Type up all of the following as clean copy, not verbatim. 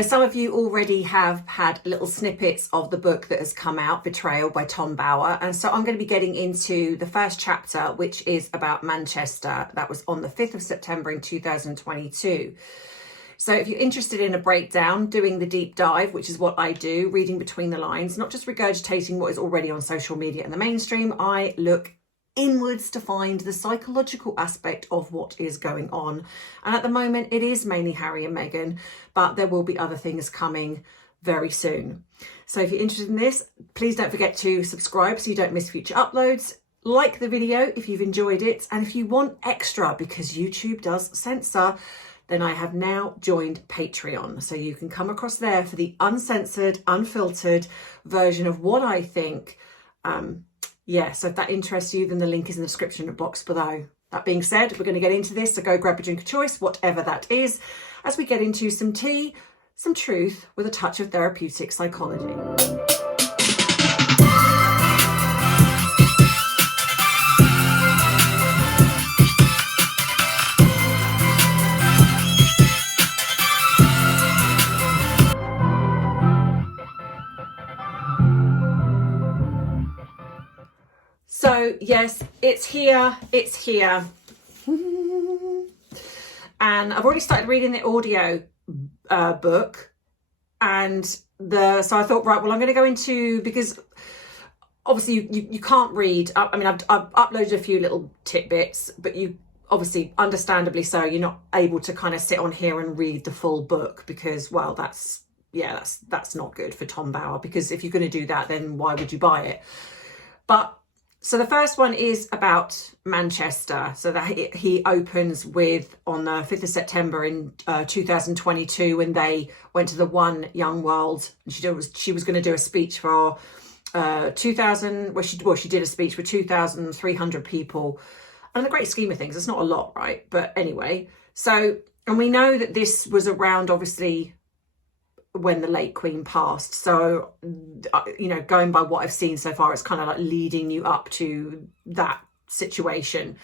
Some of you already have had little snippets of the book that has come out, Betrayal by Tom Bower. And so I'm going to be getting into the first chapter, which is about Manchester. That was on the 5th of September in 2022. So if you're interested in a breakdown, doing the deep dive, which is what I do, reading between the lines, not just regurgitating what is already on social media and the mainstream, I look inwards to find the psychological aspect of what is going on. And at the moment, it is mainly Harry and Meghan, but there will be other things coming very soon. So if you're interested in this, please don't forget to subscribe so you don't miss future uploads. Like the video if you've enjoyed it. And if you want extra, because YouTube does censor, then I have now joined Patreon. So you can come across there for the uncensored, unfiltered version of what I think. So if that interests you, then the link is in the description box below. That being said, we're going to get into this, so go grab a drink of choice, whatever that is, as we get into some tea, some truth with a touch of therapeutic psychology. So yes, it's here. And I've already started reading the audio book, and so I thought, right, well, I'm going to go into, because obviously you can't read. I mean, I've uploaded a few little tidbits, but you obviously, understandably so, you're not able to kind of sit on here and read the full book, because, well, that's not good for Tom Bower, because if you're going to do that, then why would you buy it? But so the first one is about Manchester. So that he opens with on the 5th of September in 2022, when they went to the One Young World. And she was going to do a speech for 2,000. She did a speech for 2,300 people. And in the great scheme of things, it's not a lot, right? But anyway, so, and we know that this was around, obviously, when the late Queen passed. So, going by what I've seen so far, it's kind of like leading you up to that situation.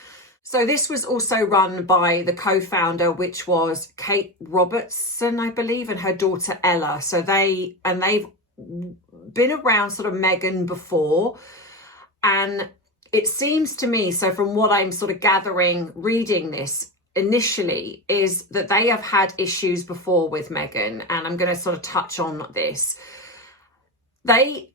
So this was also run by the co-founder, which was Kate Robertson, I believe, and her daughter Ella. So they've been around sort of Meghan before. And it seems to me, so from what I'm sort of gathering, reading this, initially, is that they have had issues before with Meghan, and I'm going to sort of touch on this. They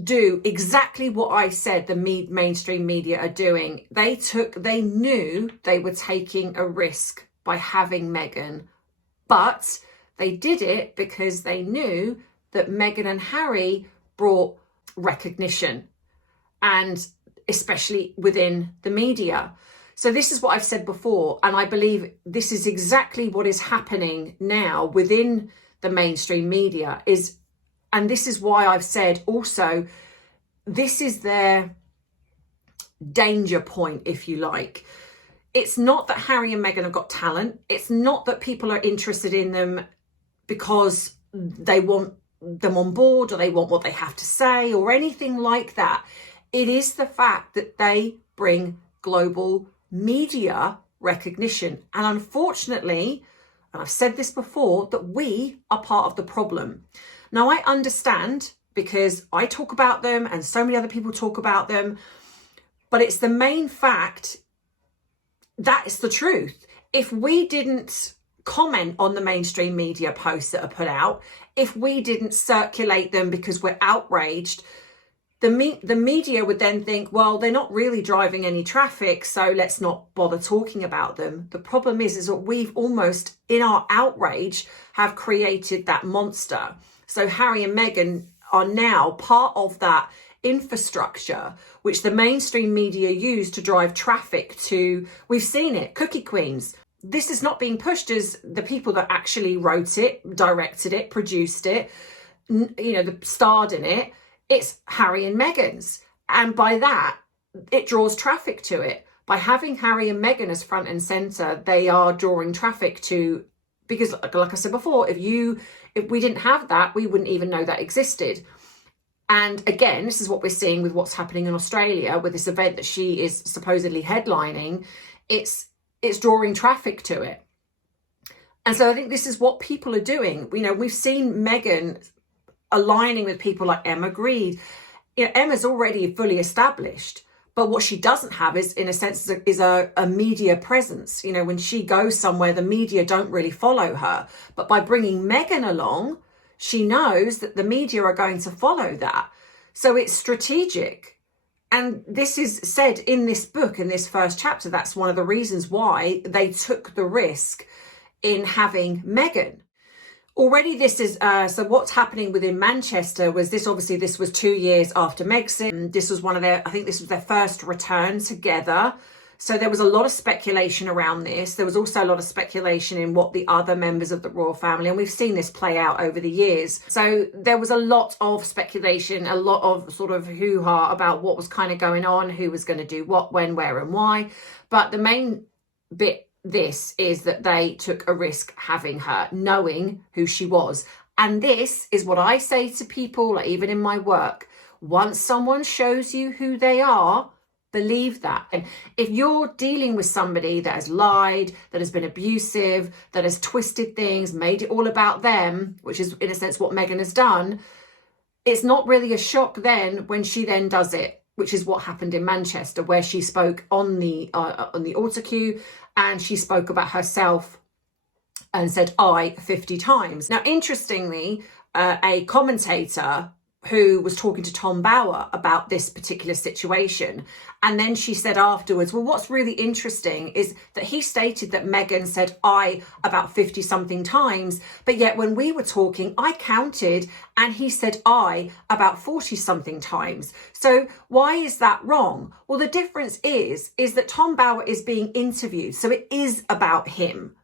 do exactly what I said the mainstream media are doing. They knew they were taking a risk by having Meghan, but they did it because they knew that Meghan and Harry brought recognition, and especially within the media. So this is what I've said before, and I believe this is exactly what is happening now within the mainstream media, and this is why I've said also, this is their danger point, if you like. It's not that Harry and Meghan have got talent. It's not that people are interested in them because they want them on board or they want what they have to say or anything like that. It is the fact that they bring global media recognition. And unfortunately, and I've said this before, that we are part of the problem. Now, I understand, because I talk about them and so many other people talk about them, but it's the main fact, that is the truth. If we didn't comment on the mainstream media posts that are put out, if we didn't circulate them because we're outraged, the media would then think, well, they're not really driving any traffic, so let's not bother talking about them. The problem is that we've almost, in our outrage, have created that monster. So Harry and Meghan are now part of that infrastructure, which the mainstream media use to drive traffic to, we've seen it, cookie queens. This is not being pushed as the people that actually wrote it, directed it, produced it, starred in it. It's Harry and Meghan's. And by that, it draws traffic to it. By having Harry and Meghan as front and centre, they are drawing traffic to, because like I said before, if we didn't have that, we wouldn't even know that existed. And again, this is what we're seeing with what's happening in Australia with this event that she is supposedly headlining. It's drawing traffic to it. And so I think this is what people are doing. You know, we've seen Meghan aligning with people like Emma Grede. You know, Emma's already fully established, but what she doesn't have is, in a sense, is a media presence. You know, when she goes somewhere, the media don't really follow her. But by bringing Meghan along, she knows that the media are going to follow that. So it's strategic. And this is said in this book, in this first chapter. That's one of the reasons why they took the risk in having Meghan. Already this is, so what's happening within Manchester was this, obviously this was 2 years after Megxit. This was one of their, I think this was their first return together. So there was a lot of speculation around this. There was also a lot of speculation in what the other members of the royal family, and we've seen this play out over the years. So there was a lot of speculation, a lot of sort of hoo-ha about what was kind of going on, who was going to do what, when, where and why. But the main bit this is that they took a risk having her, knowing who she was. And this is what I say to people, like even in my work. Once someone shows you who they are, believe that. And if you're dealing with somebody that has lied, that has been abusive, that has twisted things, made it all about them, which is in a sense what Meghan has done, it's not really a shock then when she then does it, which is what happened in Manchester, where she spoke on the autocue, and she spoke about herself and said I 50 times. Now, interestingly, a commentator who was talking to Tom Bower about this particular situation, and then she said afterwards, well, what's really interesting is that he stated that Meghan said I about 50 something times, but yet when we were talking, I counted and he said I about 40 something times. So why is that wrong? Well, the difference is that Tom Bower is being interviewed, so it is about him.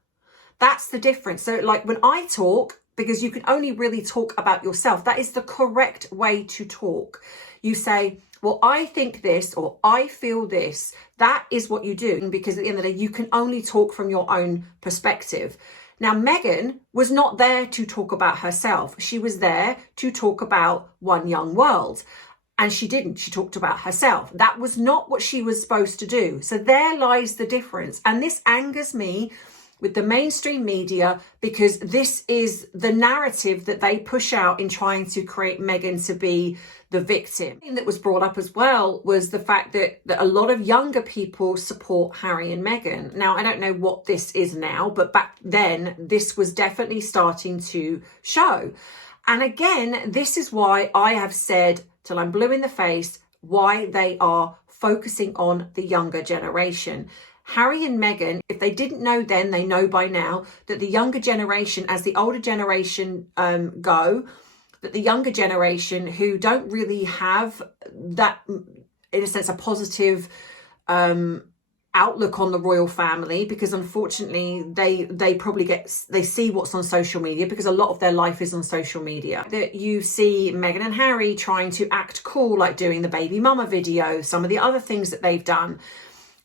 That's the difference. So like when I talk, because you can only really talk about yourself, that is the correct way to talk. You say, well, I think this, or I feel this. That is what you do, because at the end of the day, you can only talk from your own perspective. Now, Meghan was not there to talk about herself. She was there to talk about One Young World. And she didn't. She talked about herself. That was not what she was supposed to do. So there lies the difference. And this angers me with the mainstream media, because this is the narrative that they push out in trying to create Meghan to be the victim. The thing that was brought up as well was the fact that a lot of younger people support Harry and Meghan. Now, I don't know what this is now, but back then this was definitely starting to show. And again, this is why I have said till I'm blue in the face why they are focusing on the younger generation. Harry and Meghan, if they didn't know then, they know by now that the younger generation, as the older generation go, that the younger generation who don't really have that, in a sense, a positive outlook on the royal family, because unfortunately they probably they see what's on social media, because a lot of their life is on social media. That you see Meghan and Harry trying to act cool, like doing the baby mama video, some of the other things that they've done.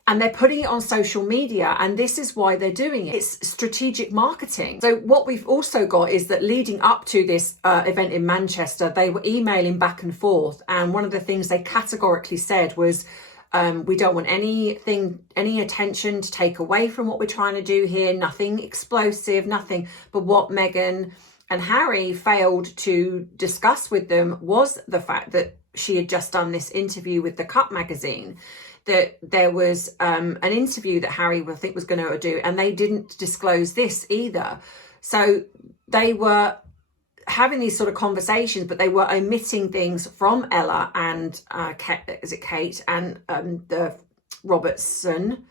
And they're putting it on social media, and this is why they're doing it. It's strategic marketing. So what we've also got is that leading up to this event in Manchester, they were emailing back and forth. And one of the things they categorically said was, we don't want any attention to take away from what we're trying to do here. Nothing explosive, nothing. But what Meghan and Harry failed to discuss with them was the fact that she had just done this interview with the Cuppa magazine, that there was an interview that Harry, I think, was going to do, and they didn't disclose this either. So they were having these sort of conversations, but they were omitting things from Ella and Kate and the Robertson.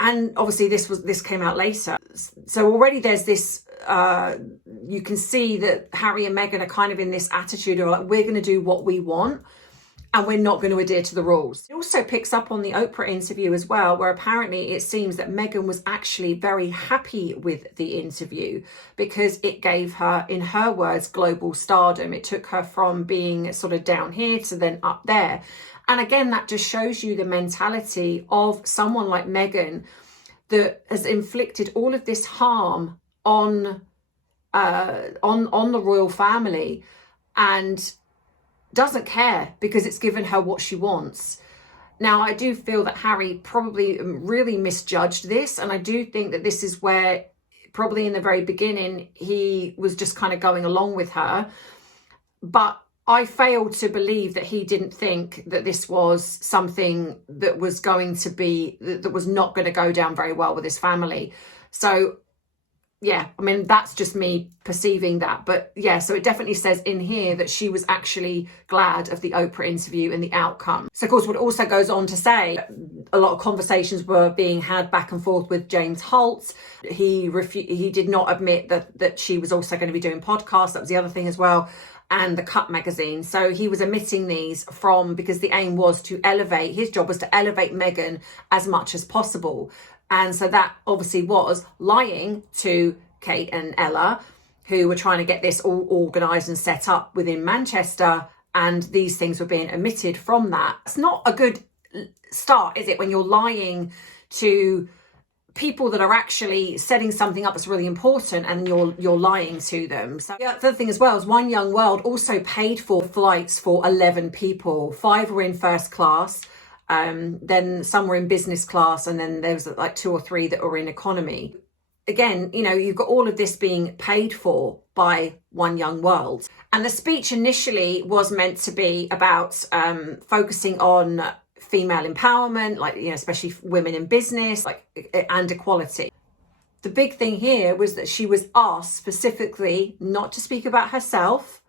And obviously this came out later. So already there's this, you can see that Harry and Meghan are kind of in this attitude of like, we're going to do what we want, and we're not going to adhere to the rules. It also picks up on the Oprah interview as well, where apparently it seems that Meghan was actually very happy with the interview because it gave her, in her words, global stardom. It took her from being sort of down here to then up there. And again, that just shows you the mentality of someone like Meghan that has inflicted all of this harm on the royal family, and doesn't care because it's given her what she wants. Now, I do feel that Harry probably really misjudged this, and I do think that this is where probably in the very beginning, he was just kind of going along with her. But I failed to believe that he didn't think that this was something that was going to be, that was not going to go down very well with his family. So yeah, I mean, that's just me perceiving that. But yeah, so it definitely says in here that she was actually glad of the Oprah interview and the outcome. So of course, what it also goes on to say, a lot of conversations were being had back and forth with James Holt. He did not admit that she was also going to be doing podcasts. That was the other thing as well. And the Cut magazine. So he was omitting these because the aim was to elevate, his job was to elevate Meghan as much as possible. And so that obviously was lying to Kate and Ella, who were trying to get this all organised and set up within Manchester. And these things were being omitted from that. It's not a good start, is it, when you're lying to people that are actually setting something up that's really important and you're lying to them. So the other thing as well is One Young World also paid for flights for 11 people. 5 were in first class. Then some were in business class, and then there was like 2 or 3 that were in economy. Again, you know, you've got all of this being paid for by One Young World. And the speech initially was meant to be about focusing on female empowerment, like, you know, especially women in business, like, and equality. The big thing here was that she was asked specifically not to speak about herself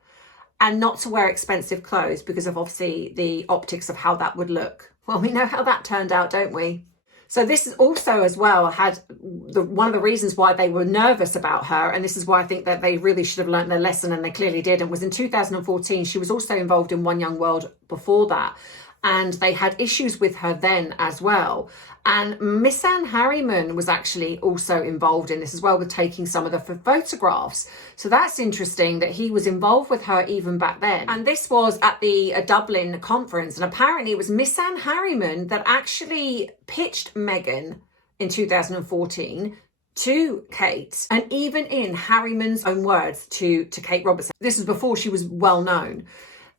and not to wear expensive clothes because of obviously the optics of how that would look. Well, we know how that turned out, don't we? So this is also as well had one of the reasons why they were nervous about her, and this is why I think that they really should have learned their lesson, and they clearly did, and was in 2014. She was also involved in One Young World before that, and they had issues with her then as well. And Miss Anne Harriman was actually also involved in this as well, with taking some of the photographs. So that's interesting that he was involved with her even back then. And this was at the Dublin conference. And apparently it was Miss Anne Harriman that actually pitched Meghan in 2014 to Kate, and even in Harriman's own words to Kate Robertson. This was before she was well known.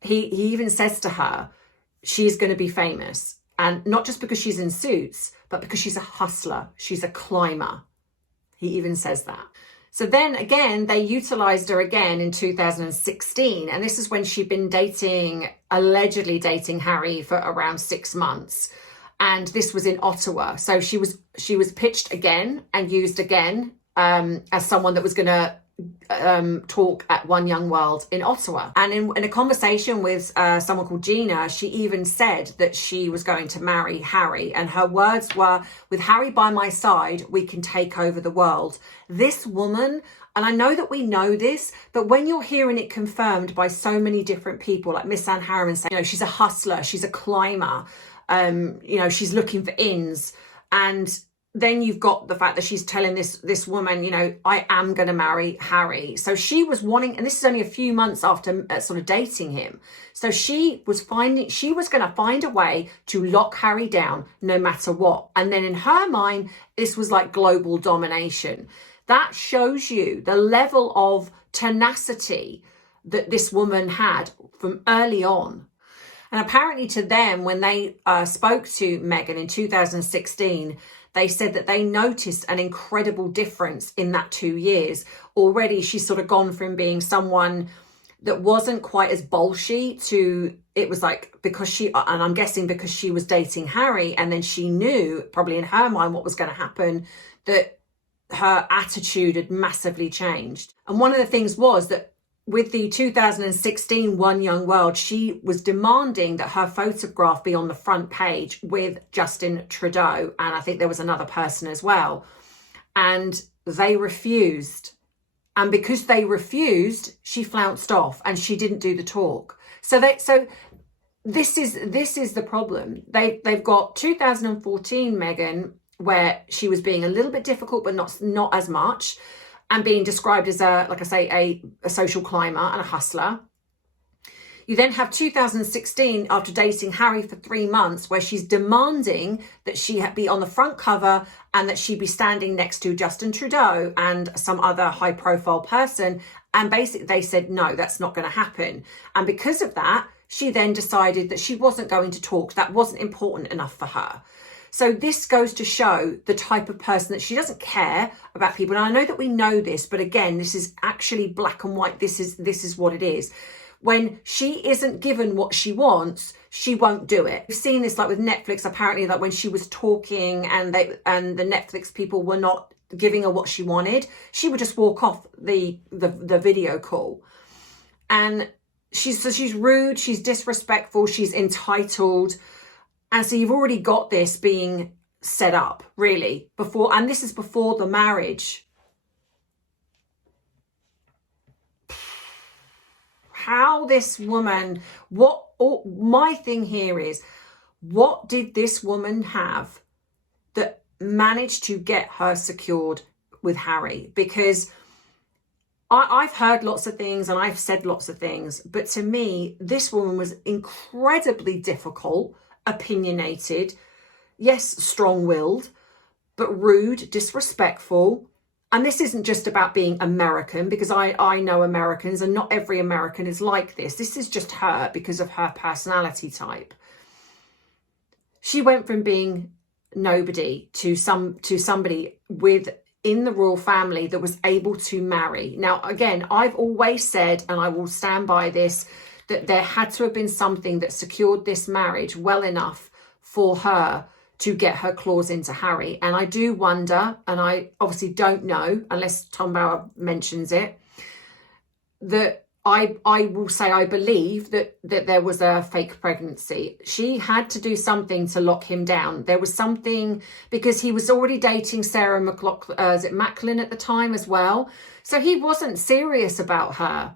He even says to her, she's going to be famous. And not just because she's in Suits, but because she's a hustler. She's a climber. He even says that. So then again, they utilised her again in 2016. And this is when she'd been allegedly dating Harry for around 6 months. And this was in Ottawa. So she was pitched again and used again as someone that was going to talk at One Young World in Ottawa. And in a conversation with someone called Gina, she even said that she was going to marry Harry, and her words were, "With Harry by my side, we can take over the world." This woman, and I know that we know this, but when you're hearing it confirmed by so many different people, like Miss Anne Harriman saying, you know, she's a hustler, she's a climber, you know, she's looking for ins, and then you've got the fact that she's telling this woman, you know, I am going to marry Harry. So she was wanting, and this is only a few months after sort of dating him. So she was going to find a way to lock Harry down no matter what. And then in her mind, this was like global domination. That shows you the level of tenacity that this woman had from early on. And apparently to them, when they spoke to Meghan in 2016, they said that they noticed an incredible difference in that 2 years. Already, she's sort of gone from being someone that wasn't quite as bolshy to, it was like, because and I'm guessing because she was dating Harry, and then she knew, probably in her mind, what was going to happen, that her attitude had massively changed. And one of the things was that with the 2016 One Young World, she was demanding that her photograph be on the front page with Justin Trudeau. And I think there was another person as well. And they refused. And because they refused, she flounced off and she didn't do the talk. So this is the problem. They've got 2014 Meghan, where she was being a little bit difficult, but not as much, and being described as a social climber and a hustler. You then have 2016, after dating Harry for 3 months, where she's demanding that she be on the front cover and that she be standing next to Justin Trudeau and some other high profile person. And basically they said, no, that's not going to happen. And because of that, she then decided that she wasn't going to talk. That wasn't important enough for her. So this goes to show the type of person that she doesn't care about people. And I know that we know this, but again, this is actually black and white. This is what it is. When she isn't given what she wants, she won't do it. We've seen this like with Netflix, apparently, that when she was talking and the Netflix people were not giving her what she wanted, she would just walk off the video call. And she's rude, she's disrespectful, she's entitled. And so you've already got this being set up, really, before, and this is before the marriage. How this woman, my thing here is, what did this woman have that managed to get her secured with Harry? Because I've heard lots of things and I've said lots of things, but to me, this woman was incredibly difficult, opinionated, yes, strong-willed, but rude, disrespectful. And this isn't just about being American, because I know Americans and not every American is like this. This is just her because of her personality type. She went from being nobody to somebody in the royal family that was able to marry. Now, again, I've always said, and I will stand by this, that there had to have been something that secured this marriage well enough for her to get her claws into Harry. And I do wonder, and I obviously don't know unless Tom Bower mentions it, that I will say I believe that there was a fake pregnancy. She had to do something to lock him down. There was something, because he was already dating Sarah Macklin at the time as well. So he wasn't serious about her.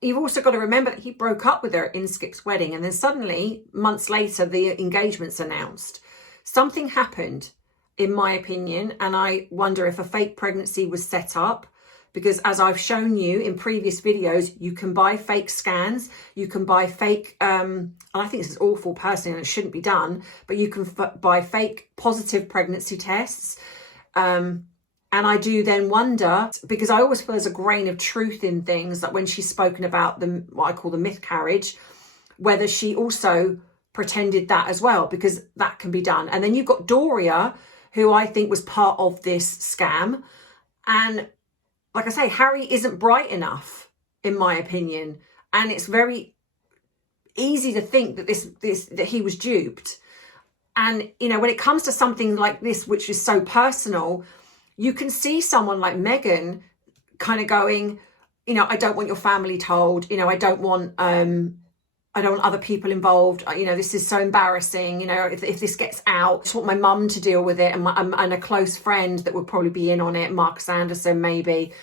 You've also got to remember that he broke up with her in Skip's wedding, and then suddenly, months later, the engagement's announced. Something happened, in my opinion, and I wonder if a fake pregnancy was set up, because as I've shown you in previous videos, you can buy fake scans, you can buy fake, and I think this is awful personally and it shouldn't be done, but you can buy fake positive pregnancy tests. And I do then wonder, because I always feel there's a grain of truth in things, that when she's spoken about what I call the miscarriage, whether she also pretended that as well, because that can be done. And then you've got Doria, who I think was part of this scam. And like I say, Harry isn't bright enough, in my opinion. And it's very easy to think that that he was duped. And, you know, when it comes to something like this, which is so personal, you can see someone like Meghan kind of going, you know, I don't want your family told, you know, I don't want other people involved. You know, this is so embarrassing. You know, if this gets out, I just want my mum to deal with it, and a close friend that would probably be in on it, Mark Sanderson maybe.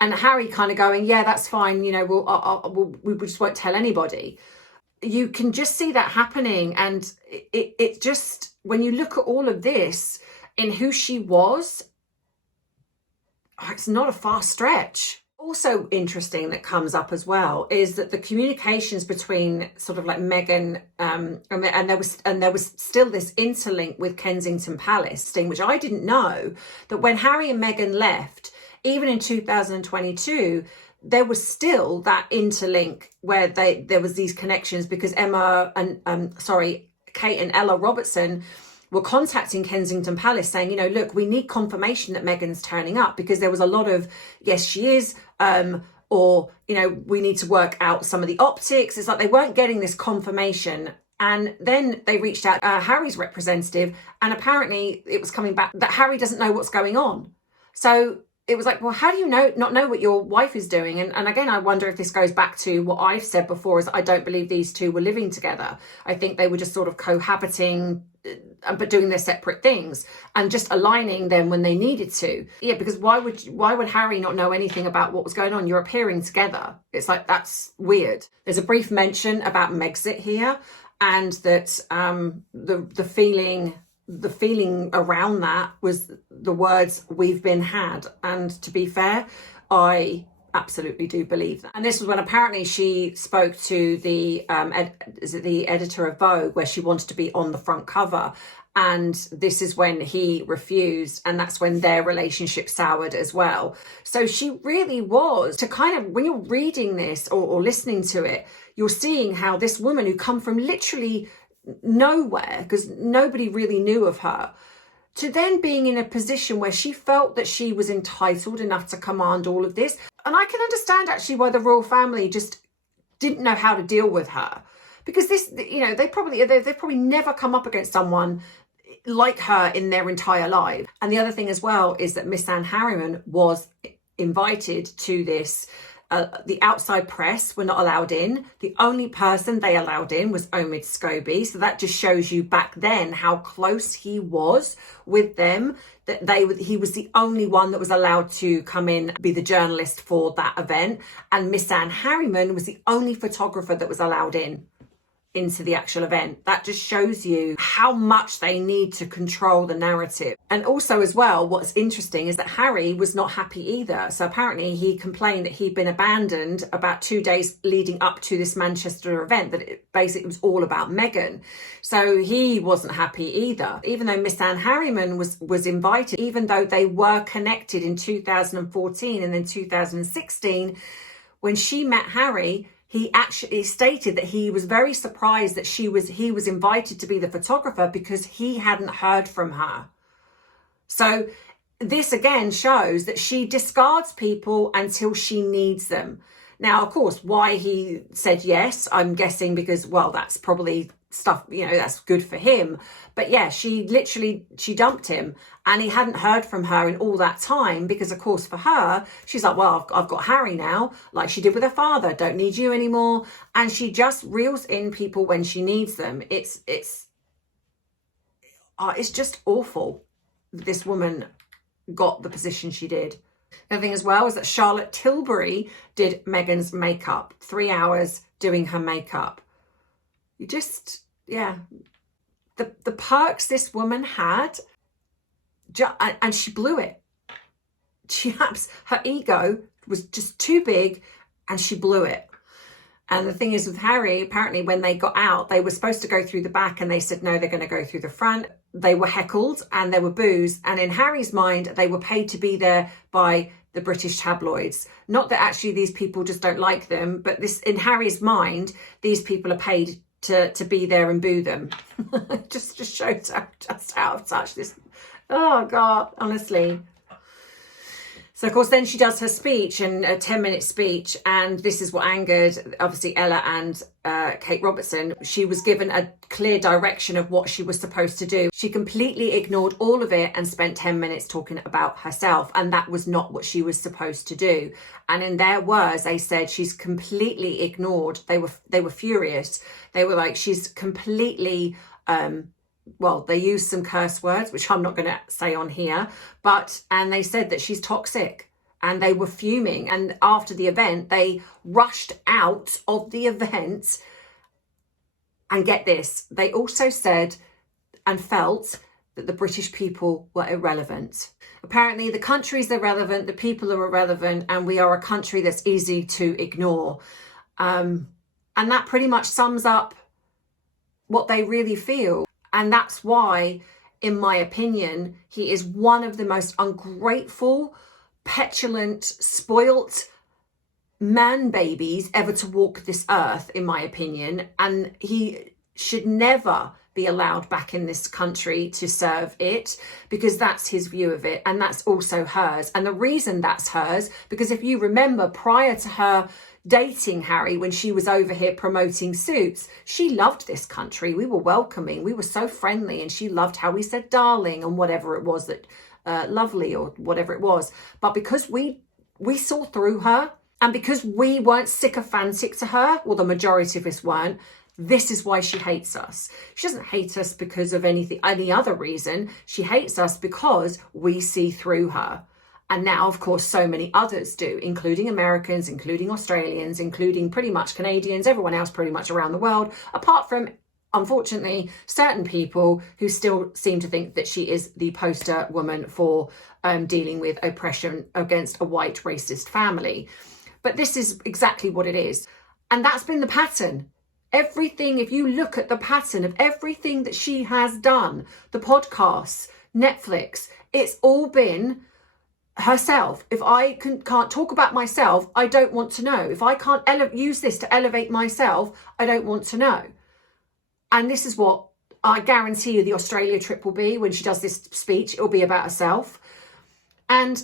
And Harry kind of going, yeah, that's fine. You know, we just won't tell anybody. You can just see that happening. And it just, when you look at all of this in who she was, it's not a far stretch. Also interesting that comes up as well is that the communications between sort of like Meghan and there was still this interlink with Kensington Palace thing, which I didn't know, that when Harry and Meghan left, even in 2022, there was still that interlink where there was these connections, because Kate and Ella Robertson were contacting Kensington Palace saying, you know, look, we need confirmation that Meghan's turning up, because there was a lot of, yes, she is, or, you know, we need to work out some of the optics. It's like they weren't getting this confirmation. And then they reached out Harry's representative, and apparently it was coming back that Harry doesn't know what's going on. So it was like, well, how do you not know what your wife is doing? And again, I wonder if this goes back to what I've said before, is I don't believe these two were living together. I think they were just sort of cohabiting, but doing their separate things and just aligning them when they needed to. Yeah, because why would Harry not know anything about what was going on? You're appearing together. It's like, that's weird. There's a brief mention about Megxit here, and that the feeling around that was the words, we've been had. And to be fair, I absolutely do believe that. And this was when apparently she spoke to the the editor of Vogue, where she wanted to be on the front cover, and this is when he refused, and that's when their relationship soured as well. So she really was, to kind of, when you're reading this or listening to it, you're seeing how this woman who come from literally nowhere, because nobody really knew of her, to then being in a position where she felt that she was entitled enough to command all of this. And I can understand actually why the royal family just didn't know how to deal with her, because this, you know, they've probably never come up against someone like her in their entire life. And the other thing as well is that Miss Anne Harriman was invited to this. The outside press were not allowed in. The only person they allowed in was Omid Scobie. So that just shows you back then how close he was with them, that he was the only one that was allowed to come in, be the journalist for that event. And Miss Anne Harriman was the only photographer that was allowed into the actual event. That just shows you how much they need to control the narrative. And also as well, what's interesting is that Harry was not happy either. So apparently he complained that he'd been abandoned about 2 days leading up to this Manchester event, that it basically was all about Meghan. So he wasn't happy either. Even though Miss Anne Harriman was invited, even though they were connected in 2014 and then 2016, when she met Harry, he actually stated that he was very surprised that he was invited to be the photographer because he hadn't heard from her. So this again shows that she discards people until she needs them. Now, of course, why he said yes, I'm guessing because, well, that's probably stuff, you know, that's good for him. But yeah, she dumped him, and he hadn't heard from her in all that time because, of course, for her, she's like, well, I've got Harry now, like she did with her father, don't need you anymore. And she just reels in people when she needs them. It's just awful that this woman got the position she did. The other thing as well is that Charlotte Tilbury did Meghan's makeup, 3 hours doing her makeup. You just, yeah, the perks this woman had, and she blew it. Her ego was just too big, and she blew it. And the thing is with Harry, apparently when they got out, they were supposed to go through the back, and they said, no, they're going to go through the front. They were heckled and there were boos. And in Harry's mind, they were paid to be there by the British tabloids. Not that actually these people just don't like them, but this, in Harry's mind, these people are paid to be there and boo them. just shows just out of touch this. Oh God, honestly. So, of course, then she does her speech, and a 10-minute speech, and this is what angered, obviously, Ella and Kate Robertson. She was given a clear direction of what she was supposed to do. She completely ignored all of it and spent 10 minutes talking about herself, and that was not what she was supposed to do. And in their words, they said she's completely ignored. They were furious. They were like, she's completely... well, they used some curse words, which I'm not going to say on here, and they said that she's toxic, and they were fuming. And after the event, they rushed out of the event. And get this, they also said and felt that the British people were irrelevant. Apparently, the country's irrelevant, the people are irrelevant, and we are a country that's easy to ignore. And that pretty much sums up what they really feel. And that's why, in my opinion, he is one of the most ungrateful, petulant, spoilt man babies ever to walk this earth, in my opinion. And he should never be allowed back in this country to serve it, because that's his view of it. And that's also hers. And the reason that's hers, because if you remember, prior to her dating Harry, when she was over here promoting Suits, she loved this country. We were welcoming, we were so friendly, and she loved how we said darling and whatever it was, that lovely or whatever it was. But because we saw through her, and because we weren't sycophantic to her, well, the majority of us weren't, this is why she hates us. She doesn't hate us because of any other reason. She hates us because we see through her. And now, of course, so many others do, including Americans, including Australians, including pretty much Canadians, everyone else pretty much around the world, apart from, unfortunately, certain people who still seem to think that she is the poster woman for dealing with oppression against a white racist family. But this is exactly what it is. And that's been the pattern. Everything, if you look at the pattern of everything that she has done, the podcasts, Netflix, it's all been herself. If I can't talk about myself, I don't want to know. If I can't use this to elevate myself, I don't want to know. And this is what I guarantee you the Australia trip will be when she does this speech. It'll be about herself. And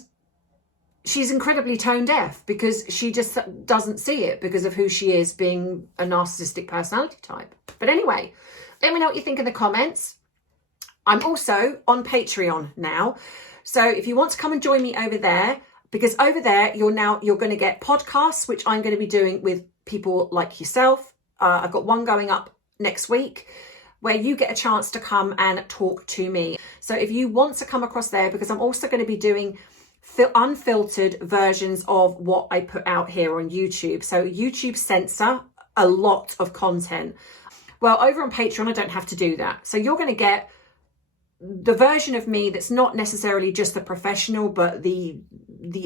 she's incredibly tone deaf because she just doesn't see it because of who she is, being a narcissistic personality type. But anyway, let me know what you think in the comments. I'm also on Patreon now. So if you want to come and join me over there, because over there you're going to get podcasts, which I'm going to be doing with people like yourself. I've got one going up next week where you get a chance to come and talk to me. So if you want to come across there, because I'm also going to be doing unfiltered versions of what I put out here on YouTube. So YouTube censor a lot of content. Well, over on Patreon, I don't have to do that. So you're going to get the version of me that's not necessarily just the professional, but the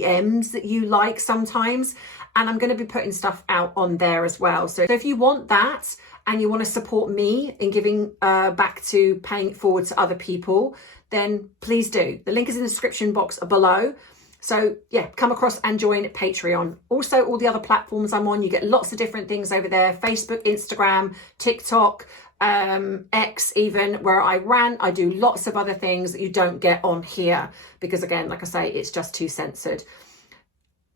M's that you like sometimes. And I'm going to be putting stuff out on there as well. So if you want that and you want to support me in giving back to paying it forward to other people, then please do. The link is in the description box below. So yeah, come across and join Patreon. Also, all the other platforms I'm on, you get lots of different things over there. Facebook, Instagram, TikTok, X even, where I rant. I do lots of other things that you don't get on here because, again, like I say, it's just too censored.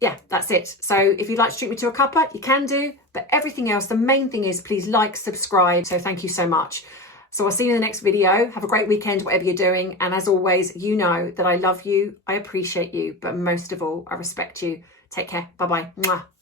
Yeah, that's it. So if you'd like to treat me to a cuppa, you can do. But everything else, the main thing is please like, subscribe. So thank you so much. So I'll see you in the next video. Have a great weekend, whatever you're doing. And as always, you know that I love you, I appreciate you, but most of all, I respect you. Take care. Bye-bye. Mwah.